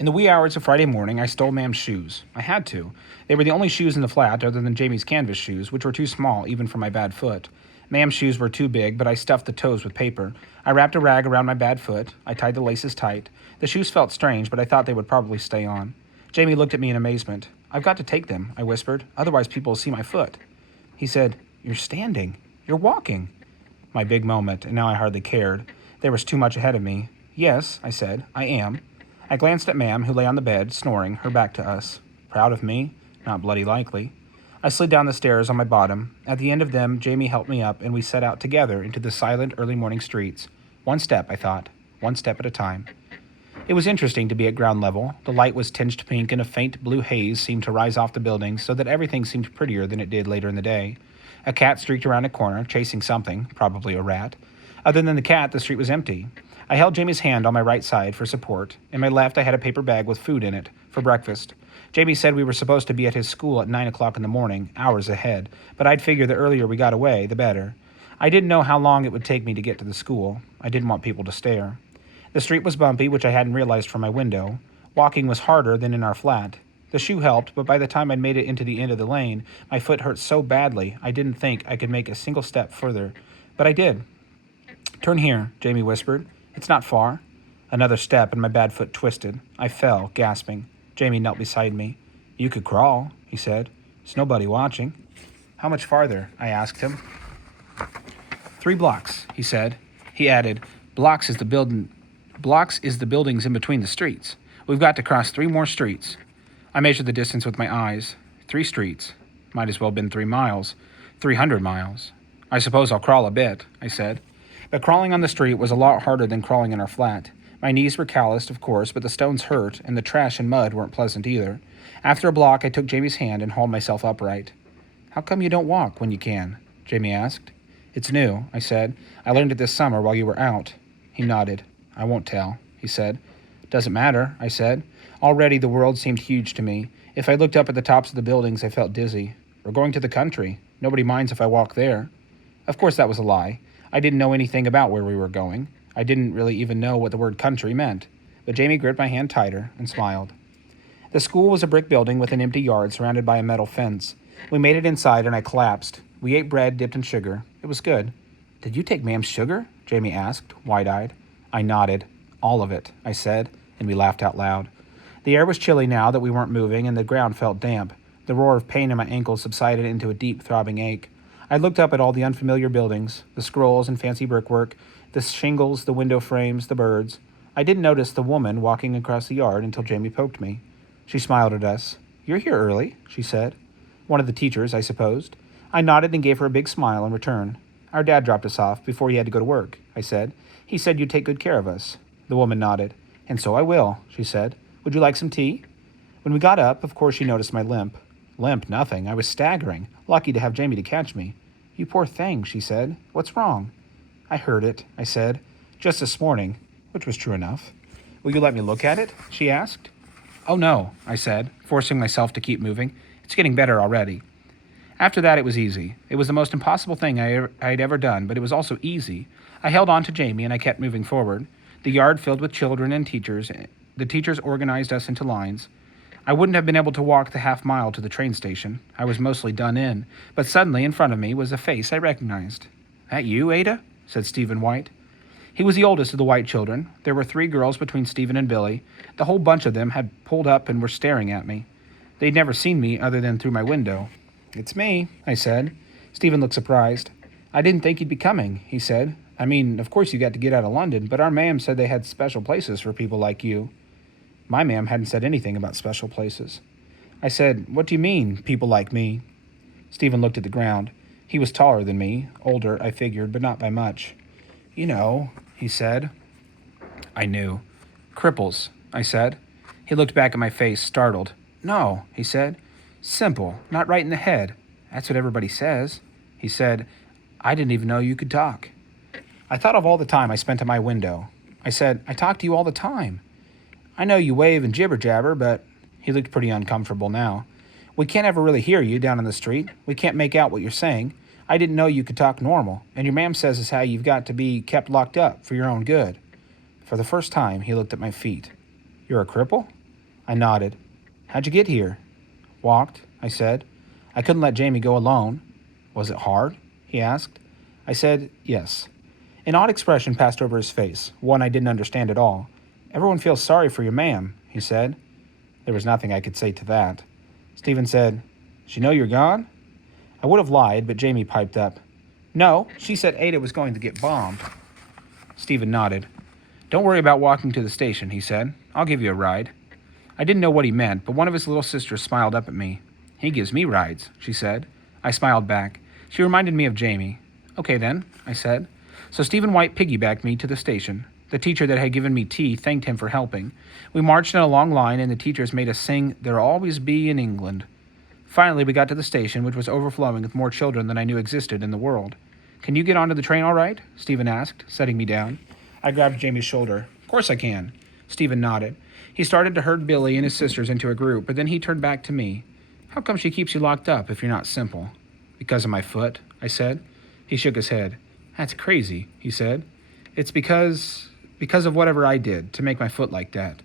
In the wee hours of Friday morning, I stole Mam's shoes. I had to. They were the only shoes in the flat other than Jamie's canvas shoes, which were too small even for my bad foot. Mam's shoes were too big, but I stuffed the toes with paper. I wrapped a rag around my bad foot. I tied the laces tight. The shoes felt strange, but I thought they would probably stay on. Jamie looked at me in amazement. "I've got to take them," I whispered. "Otherwise people will see my foot." He said, "You're standing. You're walking." My big moment, and now I hardly cared. There was too much ahead of me. "Yes," I said, "I am." I glanced at Mam, who lay on the bed, snoring, her back to us. Proud of me? Not bloody likely. I slid down the stairs on my bottom. At the end of them, Jamie helped me up, and we set out together into the silent early morning streets. One step, I thought. One step at a time. It was interesting to be at ground level. The light was tinged pink, and a faint blue haze seemed to rise off the buildings, so that everything seemed prettier than it did later in the day. A cat streaked around a corner, chasing something, probably a rat. Other than the cat, the street was empty. I held Jamie's hand on my right side for support. In my left, I had a paper bag with food in it for breakfast. Jamie said we were supposed to be at his school at 9 o'clock in the morning, hours ahead, but I'd figure the earlier we got away, the better. I didn't know how long it would take me to get to the school. I didn't want people to stare. The street was bumpy, which I hadn't realized from my window. Walking was harder than in our flat. The shoe helped, but by the time I'd made it into the end of the lane, my foot hurt so badly I didn't think I could make a single step further. But I did. "Turn here," Jamie whispered. "It's not far." Another step, and my bad foot twisted. I fell, gasping. Jamie knelt beside me. "You could crawl," he said. "There's nobody watching." "How much farther?" I asked him. 3 blocks, he said. He added, Blocks is the buildings in between the streets. We've got to cross 3 more streets." I measured the distance with my eyes. 3 streets. Might as well have been 3 miles. 300 miles. "I suppose I'll crawl a bit," I said. But crawling on the street was a lot harder than crawling in our flat. My knees were calloused, of course, but the stones hurt, and the trash and mud weren't pleasant either. After a block, I took Jamie's hand and hauled myself upright. "How come you don't walk when you can?" Jamie asked. "It's new," I said. "I learned it this summer while you were out." He nodded. "I won't tell," he said. "Doesn't matter," I said. Already the world seemed huge to me. If I looked up at the tops of the buildings, I felt dizzy. "We're going to the country. Nobody minds if I walk there." Of course that was a lie. I didn't know anything about where we were going. I didn't really even know what the word country meant. But Jamie gripped my hand tighter and smiled. The school was a brick building with an empty yard surrounded by a metal fence. We made it inside and I collapsed. We ate bread dipped in sugar. It was good. "Did you take Mam's sugar?" Jamie asked, wide-eyed. I nodded. "All of it," I said, and we laughed out loud. The air was chilly now that we weren't moving, and the ground felt damp. The roar of pain in my ankles subsided into a deep, throbbing ache. I looked up at all the unfamiliar buildings, the scrolls and fancy brickwork, the shingles, the window frames, the birds. I didn't notice the woman walking across the yard until Jamie poked me. She smiled at us. "You're here early," she said. "One of the teachers, I supposed." I nodded and gave her a big smile in return. "Our dad dropped us off before he had to go to work," I said. "He said you'd take good care of us." The woman nodded. "And so I will," she said. "Would you like some tea?" When we got up, of course she noticed my limp. Limp, nothing. I was staggering, lucky to have Jamie to catch me. "You poor thing," she said. "What's wrong?" "I heard it," I said. "Just this morning," which was true enough. "Will you let me look at it?" she asked. "Oh, no," I said, forcing myself to keep moving. "It's getting better already." After that, it was easy. It was the most impossible thing I'd ever done, but it was also easy. I held on to Jamie, and I kept moving forward. The yard filled with children and teachers. The teachers organized us into lines. I wouldn't have been able to walk the half-mile to the train station. I was mostly done in, but suddenly in front of me was a face I recognized. "That you, Ada?" said Stephen White. He was the oldest of the White children. There were 3 girls between Stephen and Billy. The whole bunch of them had pulled up and were staring at me. They'd never seen me other than through my window. "It's me," I said. Stephen looked surprised. "I didn't think you'd be coming," he said. "I mean, of course you got to get out of London, but our ma'am said they had special places for people like you." My ma'am hadn't said anything about special places. I said, "What do you mean, people like me?" Stephen looked at the ground. He was taller than me, older, I figured, but not by much. "You know," he said. I knew. "Cripples," I said. He looked back at my face, startled. "No," he said. "Simple, not right in the head. That's what everybody says." He said, "I didn't even know you could talk." I thought of all the time I spent at my window. I said, "I talk to you all the time." "I know you wave and jibber-jabber, but—" He looked pretty uncomfortable now. "We can't ever really hear you down in the street. We can't make out what you're saying. I didn't know you could talk normal, and your ma'am says as how you've got to be kept locked up for your own good." For the first time, he looked at my feet. "You're a cripple?" I nodded. How'd you get here? Walked, I said. I couldn't let Jamie go alone. Was it hard? He asked. I said, yes. An odd expression passed over his face, one I didn't understand at all. Everyone feels sorry for your ma'am, he said. There was nothing I could say to that. Stephen said, She know you're gone? I would have lied, but Jamie piped up. No, she said Ada was going to get bombed. Stephen nodded. Don't worry about walking to the station, he said. I'll give you a ride. I didn't know what he meant, but one of his little sisters smiled up at me. He gives me rides, she said. I smiled back. She reminded me of Jamie. Okay then, I said. So Stephen White piggybacked me to the station. The teacher that had given me tea thanked him for helping. We marched in a long line, and the teachers made us sing There'll Always Be in England. Finally, we got to the station, which was overflowing with more children than I knew existed in the world. Can you get onto the train all right? Stephen asked, setting me down. I grabbed Jamie's shoulder. Of course I can. Stephen nodded. He started to herd Billy and his sisters into a group, but then he turned back to me. How come she keeps you locked up if you're not simple? Because of my foot, I said. He shook his head. That's crazy, he said. It's because of whatever I did to make my foot like that.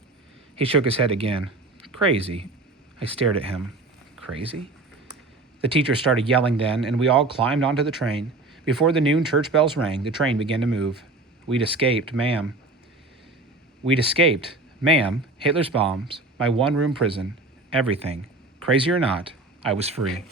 He shook his head again. Crazy. I stared at him. Crazy? The teacher started yelling then, and we all climbed onto the train. Before the noon church bells rang, the train began to move. We'd escaped, ma'am. Hitler's bombs, my one-room prison, everything. Crazy or not, I was free.